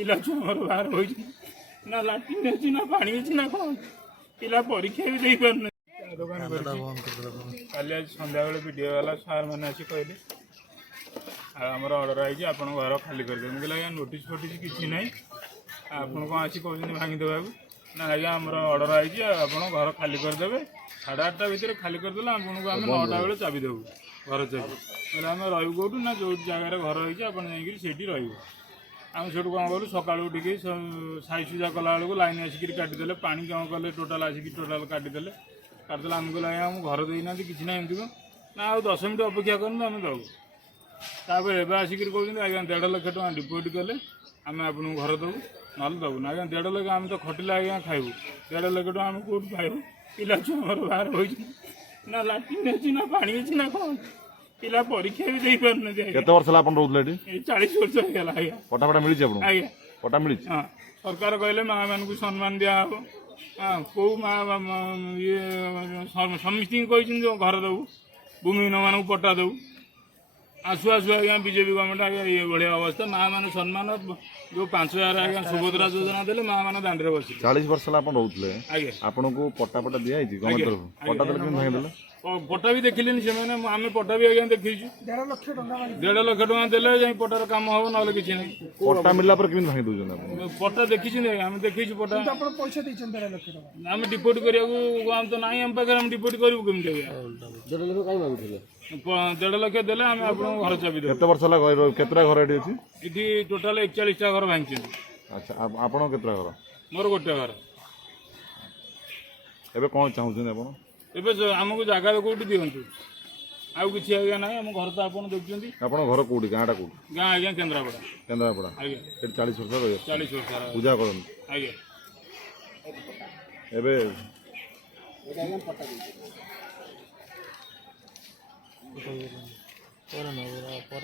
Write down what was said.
पिला छुआ मोर बाहर हो ना लाट्रिन अच्छी ना पानी अच्छी ना कौन पिला परीक्षा भी दे पार दुकान काली आज सन्ध्या बेले वीडियो वाला सार मैंने आसी कहले आमर अर्डर आई आप घर खाली करदे मुझे आज्ञा नोटिस फोटिस किसी ना आप कौन आसी कहते भांगीदेवा ना आज्ञा आमर अर्डर आई आप घर खाली करदे 8:30 भितर खाली करदे आपको आम 9टा बेले चाबी देवु घर चाबी बोले आम रही कौटू ना जो जगार घर रही आप जाकि आम से कौन करूँ सका उठिक साई सुजा कला बेलू लाइन आसिक काटिदे पानी कौन कले टोटाल आसिक टोटाल काटिदे काटिदे आम कहले आम घर देना किसी ना एमती ना आ 10 मिनट अपेक्षा करूँ आम दबू तापर एवं आसिक कहते आज्ञा 1.5 लाख टଙ୍କା डिपोजिट कले आम आपको घर देवु ना दबू ना आज्ञा 1.5 लाख आम तो खटिले आज्ञा खाइबू 1.5 लाख टଙ୍କା आम कौट पाइबू पिला छुआ मोर बाहर हो ना लाट्रिन अच्छी ना पानी अच्छी ना कौन पिला परीक्षा भी दे पार केते वर्ष आपण रहउतले एठी 40 वर्ष हो गला आज्ञा पटा पटा मिली आपण आज्ञा पटा मिली हाँ सरकार कहले माँ मान को सम्मान दिया हम हाँ कौ माँ ये समिति कहते जो घर देवु भूमिहीन मानक पट्टा देवु आसु आसु आज्ञा बीजेपी गवर्नमेंट आज्ञा ये बढ़िया अवस्था माँ मान सम्मान जो 5000 आज्ञा सुभद्रा योजना देले माँ मान दांड रे बसी 40 वर्ष आपण रहउतले आज्ञा आपण को पटा पटा दिया आइछि गवर्नमेंट तरफ पटा देले केन भांगे देले पट्टा भी देखिले से आम पट्टा भी आज्ञा देखीचु 1.5 लाख टଙ୍କା देले जाई पट्टार काम हम ना किसी ना पट्टा मिलला पर केन भांगे दोजन आपण पट्टा देखी आम देखीचु पट्टा पैसा देछन 1.5 लाख टଙ୍କା आम डिपोजिट करिया आम तो नहीं आम पाखे आम डिपोजिट करूँ केमती 1.5 लाख देले आम आप घर चाबी देवु केते वर्ष ला केतरा घर एठी अछि इति टोटाल 41टा घर भांगी अच्छा आपण केतरा घर मोर गोटे घर एबे कोन चाहुछन आपण एबे आमको जगह कौटी दिंतु आउ किसी आज्ञा ना आम घर तो आप देखुं आपण घर कोठी गाँटा कोठी गाँ आज्ञा केन्द्रापड़ा केन्द्रापड़ा आज्ञा एठी 40 वर्ष रही 40 वर्ष पूजा करन आज्ञा एबे पर